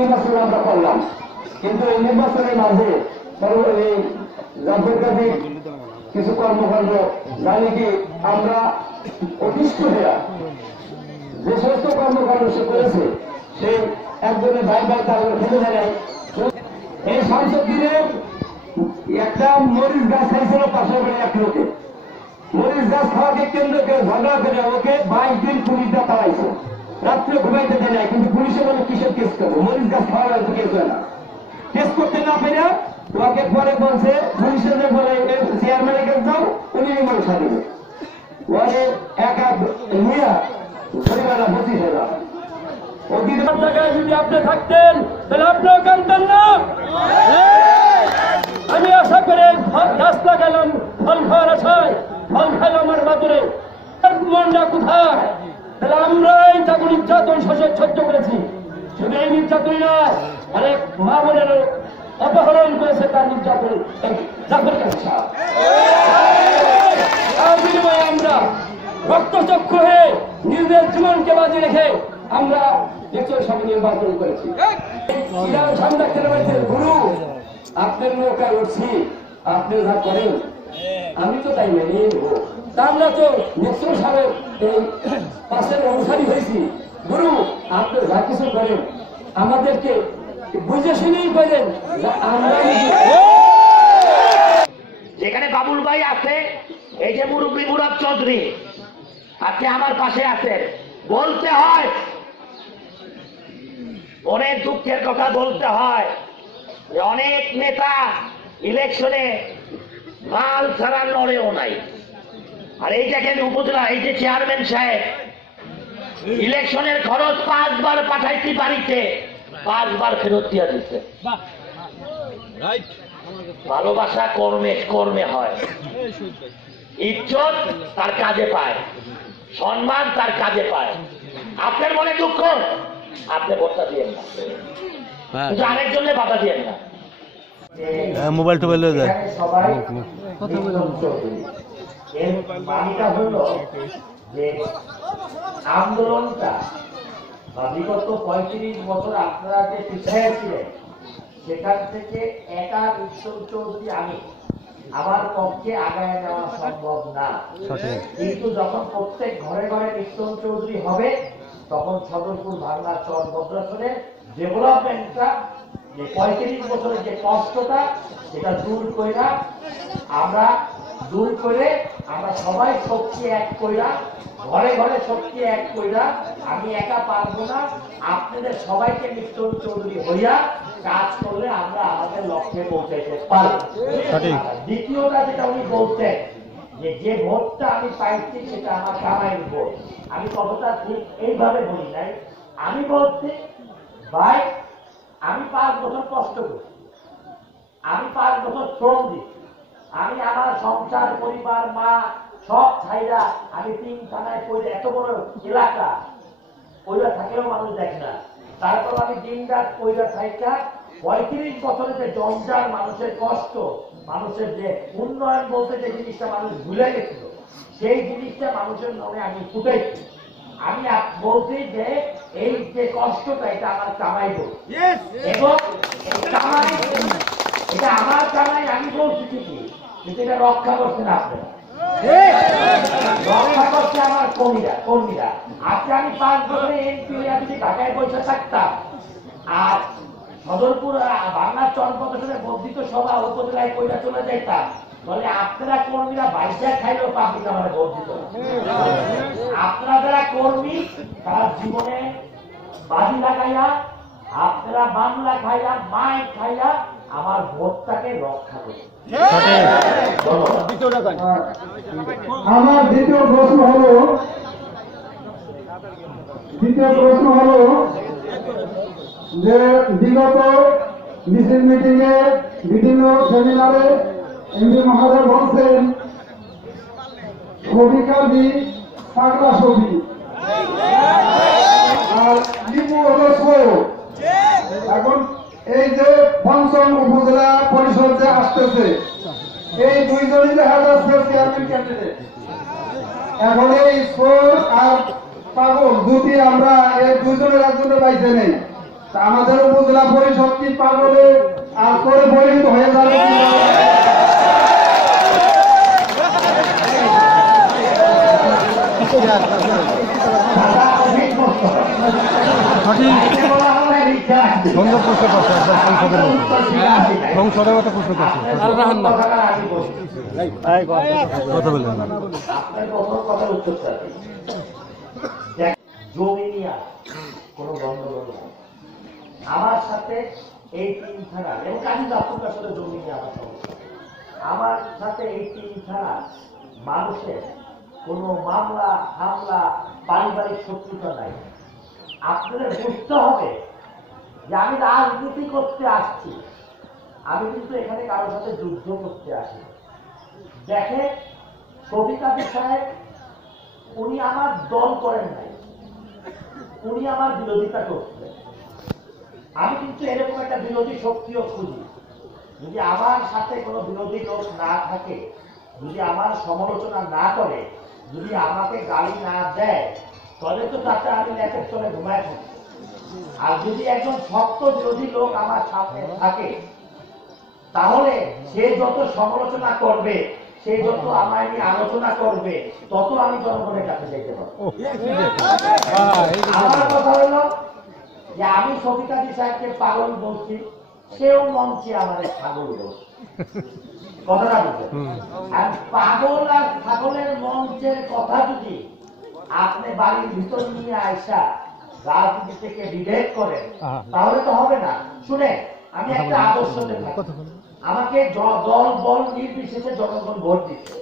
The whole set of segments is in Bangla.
নির্বাচন আমরা করলাম, কিন্তু এই নির্বাচনের মাঝে এই জাতীয় কিছু কর্মকাণ্ড জানি কি আমরা অতিষ্ঠ হইয়া যে সমস্ত কর্মকাণ্ড সে করেছে সেই একজনের ভাই ভাই তার ফেলে দেয়। এই সংসদ দিনে একটা মরিচ গাছ খাইছিল পাশের বাড়ি এক লোকে, মরিচ গাছ খাওয়াকে কেন্দ্র করে ঝগড়া করে ওকে 22 দিন পুলিশরা তাড়াইছে, রাত্রে ঘুমাইতে দেয় না, কিন্তু পুলিশে বলে কিসের কেস করবে, মরিচ গাছ খাওয়ার হয়তো কেস হয় না, কেস করতে না পেরে ওকে পরে বলছে পুলিশের যে বলে চেয়ারম্যানের কাছে যাও, উনি মানুষ দিবে ওরে একা নিয়ে পরিবারের 25,000। অতীতের জায়গায় যদি আপনি থাকতেন তাহলে আপনিও কানতেন না। আমি আশা করে গাছ লাগালাম ফল খাওয়ার আশায়, ফল খাইল আমার বাদুরে, মনটা কোথায়? তাহলে আমরাই তাকে নির্যাতন সহ্য করেছি, শুধু এই নির্যাতন না, অনেক মা বোনেরও অপহরণ করেছে তার নির্যাতন জাফর কাছে। তার বিনিময়ে আমরা রক্তচক্ষু হয়ে নিজের জীবনকে বাজি রেখে আমরা নিশ্চয় সঙ্গে নির্বাচন করেছি। গুরু আপনার নৌকায় উঠছি, আপনি যা করেন আমি তো তাই মেনে নেব, তা আমরা তো নিশ্চয় সাহেব এই পাশের অনুসারী হয়েছি। গুরু আপনি যা কিছু করেন আমাদেরকে বুঝে শুনেই করেন। যেখানে বাবুল ভাই আছে, এই যে মুরব্বী মুরাদ চৌধুরী আপনি আমার পাশে আছেন, বলতে হয় অনেক দুঃখের কথা বলতে হয় যে অনেক নেতা ইলেকশনে মাল ছাড়া লড়েও নাই। আর এই দেখেন উপজেলা এই যে চেয়ারম্যান সাহেব ইলেকশনের খরচ 5 বার পাঠাইছি বাড়িতে, 5 বার ফেরত দিয়ে দিচ্ছে। ভালোবাসা কর্মে কর্মে হয়, ইজ্জত তার কাজে পায়, সম্মান তার কাজে পায়। আপনার মনে দুঃখ, আপনি ভোটটা দিয়েন না, কিন্তু আরেকজনের বাধা দিয়েন না। মোবাইল টোবাইল সবাই হল যে আন্দোলনটা বিগত 35 বছর আপনারা যে পিছিয়ে ছিলেন সেখান থেকে একা বিশ্বল চৌধুরী আমি আমার পক্ষে আগায় নেওয়া সম্ভব না, কিন্তু যখন প্রত্যেক ঘরে ঘরে বিশ্বল চৌধুরী হবে তখন সদরপুর ভাঙনা চর ভদ্রাসনের ডেভেলপমেন্টটা যে 35 বছরের যে কষ্টটা সেটা দূর করে আমরা সবাই শক্তি এক কইরা ঘরে ঘরে শক্তি এক কইরা আমি একা পারবো না, আপনাদের সবাইকে মিষ্টন চৌধুরী হইয়া কাজ করলে আমরা আমাদের লক্ষ্যে পৌঁছাইতে পারবো। দ্বিতীয়টা যেটা উনি বলতেন যে ভোটটা আমি পাইছি সেটা আমার কামাইয়ের ভোট, আমি কতটা ঠিক এইভাবে বলি নাই, আমি বলছি ভাই আমি 5 বছর কষ্ট করি, আমি 5 বছর শ্রম দিই, আমি আমার সংসার পরিবার মা সব ছাইরা আমি 3 থানায় পড়ে এত বড় এলাকা পয়লা থাকেও মানুষ দেখে না, তারপর আমি দিন রাত পয়লা থাইকা 35 বছরে যে জঞ্জাল, মানুষের কষ্ট, মানুষের যে উন্নয়ন বলতে যে জিনিসটা মানুষ ভুলে গেছিল সেই জিনিসটা মানুষের মনে আমি ফুটাইছি। আমি বলছি যে এই যে কষ্টটা এটা আমার কামাই বল, এবং কামাই এটা আমার কামাই আমি বলছি ঠিকই, কিন্তু এটা রক্ষা করছেন আপনারা, রক্ষা করছে আমার কর্মীরা। আজকে আমি 5 বছরে এমপি যদি ঢাকায় বসে থাকতাম আর সদরপুর বাংলার চরপদর্শনে বর্ধিত সভা উপজেলায় কইরা চলে যাইতাম, বলে আপনারা কর্মীরা বাইশা খাইলেও পাবলিক আমার বর্ধিত। আপনারা যারা কর্মী তারা জীবনে বাজি লাগাইয়া, আপনারা বাংলা খাইয়া মাইক খাইয়া আমার ভোটটাকে রক্ষা করে। আমার দ্বিতীয় প্রশ্ন হলো যে বিগত মিছিল মিটিং এ বিভিন্ন সেমিনারে এমপি মহোদয় বলছেন ছবি কাজী পাগলা ছবি আর লিপু হলো সৌ। এখন এই যে পঞ্চম উপজেলা পরিষদ যে আসতেছে এই 2 জনই দেখা যাচ্ছে চেয়ারম্যান ক্যান্ডিডেট। এখন এই সোর আর পাগল যদি আমরা এই 2 জনের একজনের পাইতে নেই, আমাদের উপজেলা উপজেলা পরিষদটি পাগলে আর করে পরিণত হয়ে যাবে। সুন্দর প্রশ্ন করছে সংসদের সংসদের মতো প্রশ্ন করছে কথা বললেন জমি নিয়ে কোনো গন্ডগোল নাই। আমার সাথে এই তিন থানা এবং কাজী আপনার সাথে জমি নিয়ে আমার সমস্যা। আমার সাথে এই তিন থানা মানুষের কোনো মামলা হামলা পারিবারিক শত্রুতা নাই। আপনাদের বুঝতে হবে যে আমি রাজনীতি করতে আসছি, আমি কিন্তু এখানে কারোর সাথে যুদ্ধ করতে আসি। দেখে শফিক আলী সাহেব উনি আমার দল করেন নাই, উনি আমার বিরোধিতা করছেন। আমি কিন্তু এরকম একটা বিরোধী শক্তিও খুঁজি। যদি আমার সাথে কোনো বিরোধী লোক না থাকে, যদি আমার সমালোচনা না করে, যদি আমাকে গালি না দেয়, তবে তো তাতে আমি লেপের তলে ঘুমায় থাকি। আর যদি একজন শক্ত বিরোধী লোক আমার সামনে থাকে, তাহলে সে যত সমালোচনা করবে, সে যত আমায় নিয়ে আলোচনা করবে, তত আমি জনগণের কাছে যেতে পারবো। আমার কথা হলো যে আমি শফিক আলী সাহেবকে পাগল বলছি, সেও মঞ্চে আমাদের ছাগল বলছে। কথাটা বুঝলেন? আর পাগল আর ছাগলের মঞ্চের কথা যদি আপনি বাড়ির ভিতর নিয়ে আইসা রাজনীতি থেকে বিভেদ করেন, তাহলে তো হবে না। শুনে, আমি একটা আদর্শতে থাকি, আমাকে দল বল নির্বিশেষে জনগণ ভোট দিচ্ছে,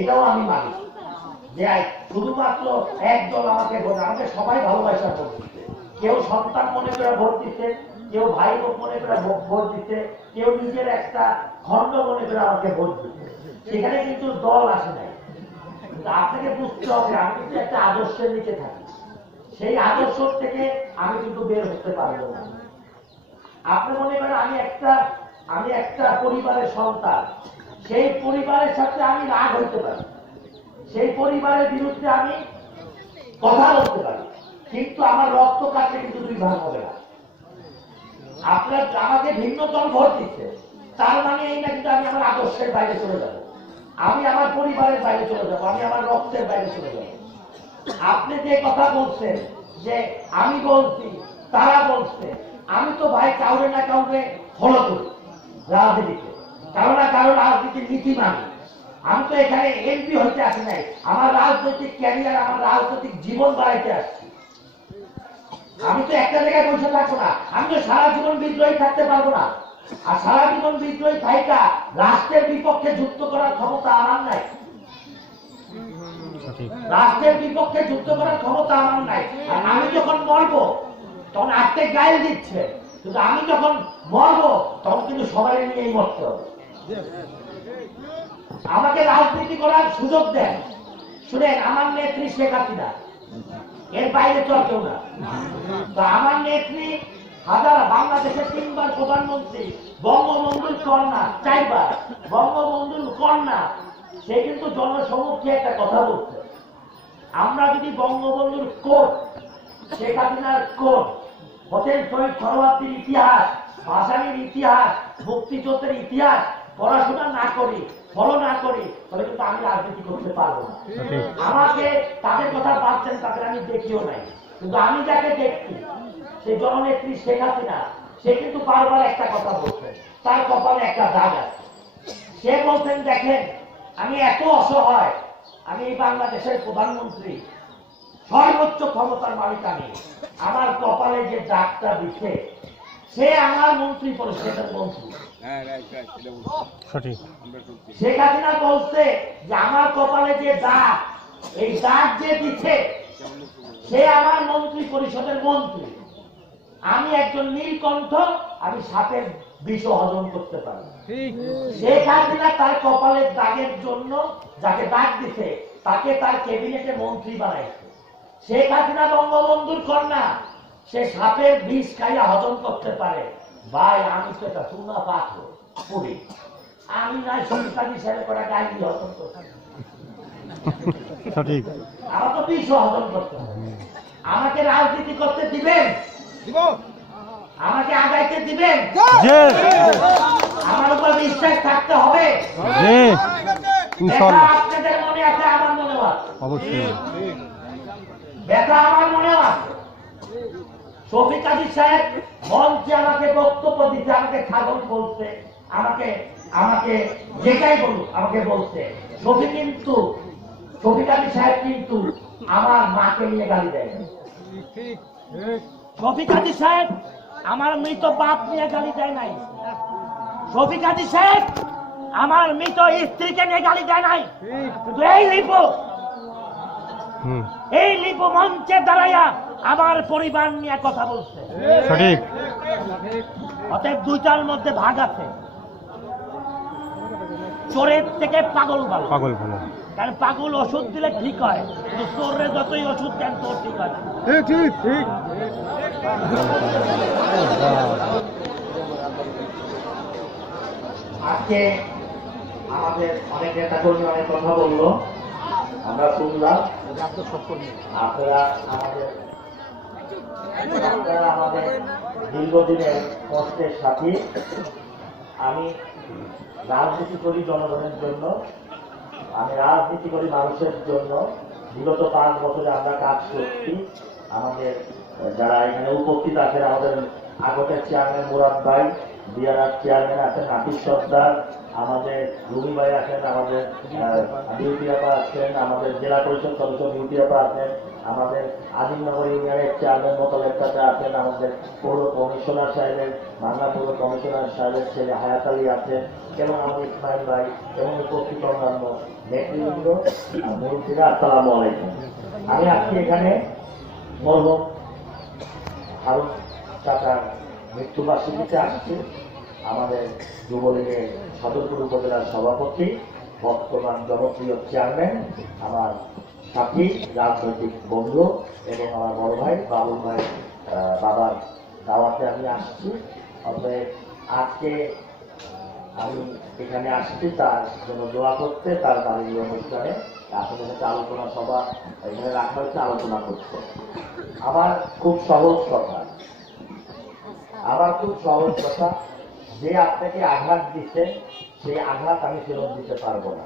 এটাও আমি মানি। যে শুধুমাত্র এক দল আমাকে ভোট, আমাকে সবাই ভালোবাসা ভোট দিচ্ছে। কেউ সন্তান মনে করে ভোট দিচ্ছে, কেউ ভাই বোন মনে করে ভোট দিচ্ছে, কেউ নিজের একটা খন্ড মনে করে আমাকে ভোট দিচ্ছে। সেখানে কিন্তু দল আসে নাই। কিন্তু আপনাকে বুঝতে হবে, আমি কিন্তু একটা আদর্শের নিচে থাকি। সেই আদর্শ থেকে আমি কিন্তু বের হতে পারবো না। আপনি মনে করেন আমি একটা পরিবারের সন্তান, সেই পরিবারের সাথে আমি রাগ হইতে পারি, সেই পরিবারের বিরুদ্ধে আমি কথা বলতে পারি, কিন্তু আমার রক্ত কাটলে কিন্তু দুই ভাগ হবে না। আপনার আমাকে ভিন্ন দল ভোট দিচ্ছে, তার মানে এই না কিন্তু আমি আমার আদর্শের বাইরে চলে যাব, আমি আমার পরিবারের বাইরে চলে যাব, আমি আমার রক্তের বাইরে চলে যাব। আপনি যে কথা বলছেন যে আমি বলছি, তারা বলছে, আমি তো ভাই কাউরে না কাউরে ফলো করি রাজনীতিতে, কারো না কারো রাজনীতির নীতি মানি। আমি তো এখানে এমপি হইতে আসি নাই, আমার রাজনৈতিক ক্যারিয়ার, আমার রাজনৈতিক জীবন বাড়াইতে আসছি। আমি তো একটা জায়গায় বসে থাকবো না, আমি তো সারা জীবন বিদ্রোহী থাকতে পারবো না। আর সারা জীবন বিদ্রোহী থাইকা রাষ্ট্রের বিপক্ষে যুদ্ধ করার ক্ষমতা আমার নাই। রাষ্ট্রের বিপক্ষে যুদ্ধ করার ক্ষমতা আমার নাই। আর আমি যখন মরবো তখন আজকে গায়ে দিচ্ছে, কিন্তু আমি যখন মরবো তখন কিন্তু সবাই নিয়েই মরতে হবে। আমাকে রাজনীতি করার সুযোগ দেন। শুনেন, আমার নেত্রী শেখ হাসিনা, এর বাইরে তো কেউ না। তো আমার নেত্রী বাংলাদেশের 3 বার প্রধানমন্ত্রী, বঙ্গবন্ধুর কন্যা, 4 বার বঙ্গবন্ধুর কন্যা, সে কিন্তু জনসমক্ষে একটা কথা বলছে, আমরা যদি বঙ্গবন্ধুর কোট, শেখ হাসিনার কোট, হোসেন শহীদ সরোয়ার্দীর ইতিহাস, ভাসানীর ইতিহাস, মুক্তিযুদ্ধের ইতিহাস পড়াশোনা না করি, ফলো না করি, তবে কিন্তু আমি রাজনীতি করতে পারবো না। আমাকে তাদের কথা ভাবছেন, তাদের আমি দেখিও নাই, কিন্তু আমি যাকে দেখছি সেই জননেত্রী শেখ হাসিনা, সে কিন্তু বারবার একটা কথা বলছেন, তার কপালে একটা দাগ আছে। সে বলছেন, দেখেন আমি এত অসহায়, আমি এই বাংলাদেশের প্রধানমন্ত্রী, সর্বোচ্চ ক্ষমতার মালিক আমি, আমার কপালে যে দাগটা দিচ্ছে সে আমার মন্ত্রী পরিষদের মন্ত্রী। শেখ হাসিনা বলছে যে আমার কপালে যে দাগ, এই দাগ যে দিচ্ছে সে আমার মন্ত্রী পরিষদের মন্ত্রী। আমি একজন নীলকণ্ঠ, আমি সাপের বিষ হজম করতে পারি। শেখ হাসিনা তার কপালের দাগের জন্য যাকে দাগ দিছে তাকে তার ক্যাবিনেটে মন্ত্রী বানাইছে। শেখ হাসিনা বঙ্গবন্ধুর কন্যা, সে সাপের বিষ খাইয়া হজম করতে পারে। ভাই আমি তো এটা চুনা পাথর পড়ি, আমি না সরকারি ছেলে করা গাড়ি হজম করতে, আমার তো বিষ হজম করতে হবে। আমাকে রাজনীতি করতে দিবেন? আমাকে আগাইতে দিবেন? জি আমার উপর বিশ্বাস থাকতে হবে। জি ব্যথা ইনশাআল্লাহ আপনাদের মনে আছে, আমার মনেও আছে। অবশ্যই ব্যথা আমার মনেও আছে। শফিক আলী সাহেব মঞ্চে আমাকে বক্তব্য দিতে, আমাকে ছাগল বলছে, আমাকে আমাকে যেটাই বলুক আমাকে বলছে। শফিক আলী সাহেব কিন্তু আমার মাকে নিয়ে গালি দেয় না। শফিক আলী সাহেব আমার মৃত বাপ নিয়ে গালি দেয় নাই। শফিক আলী সাহেব আমার মৃত স্ত্রীকে নিয়ে গালি দেয় নাই। কিন্তু এই লিপু মঞ্চে দাঁড়াইয়া আমার পরিবার নিয়ে কথা বলছে। সঠিক অতএব দুইটার মধ্যে ভাগ আছে। চোরের থেকে পাগল ভালো। পাগল ভালো কারণ পাগল ওষুধ দিলে ঠিক হয়, কিন্তু চোরে যতই ওষুধ দেন তোর ঠিক হয় না। ঠিক ঠিক আজকে আমাদের অনেক নেতা কর্মী অনেক কথা বললো, আমরা শুনলাম। আপনারা আমাদের দীর্ঘদিনের কষ্টের সাথী। আমি রাজনীতি করি জনগণের জন্য, আমি রাজনীতি করি মানুষের জন্য। বিগত 5 বছরে আমরা কাজ করছি। আমাদের যারা এখানে উপস্থিত আছেন, আমাদের আগতের চেয়ারম্যান মুরাদ ভাই, বিআরআর চেয়ারম্যান আছেন নাফিস সর্দার, আমাদের রুমি ভাই আছেন, আমাদের বিউটি আপা আছেন, আমাদের জেলা পরিষদ সদস্য বিউটি আপা আছেন, আমাদের আজিমনগর ইউনিয়নের চেয়ারম্যান মোতালেব চাচা আছেন, আমাদের পৌর কমিশনার সাহেবের বাংলা পৌর কমিশনার সাহেবের ছেলে হায়াত আলী আছেন, এবং আমাদের ইসমাইল ভাই এবং উপস্থিত অন্যান্য নেতৃবৃন্দ, মুরব্বীরা, আসসালামু আলাইকুম। আমি আজকে এখানে মরহুম হারুন চাচার মৃত্যুবার্ষিকীতে আসছি। আমাদের যুবলীগের সদরপুর উপজেলার সভাপতি, বর্তমান জনপ্রিয় চেয়ারম্যান, আমার সাথী, রাজনৈতিক বন্ধু এবং আমার বড় ভাই বাবুল ভাই বাবার দাওয়াতে আমি আসছি। অতএব আজকে আমি এখানে আসছি তার জন্য দোয়া করতে, তার বাড়ির অনুষ্ঠানে আসলে একটা আলোচনা সভা এখানে রাখা হচ্ছে, আলোচনা করতে। আমার খুব সহজ কথা, যে আপনাকে আঘাত দিচ্ছে সেই আঘাত আমি ফেরত দিতে পারবো না।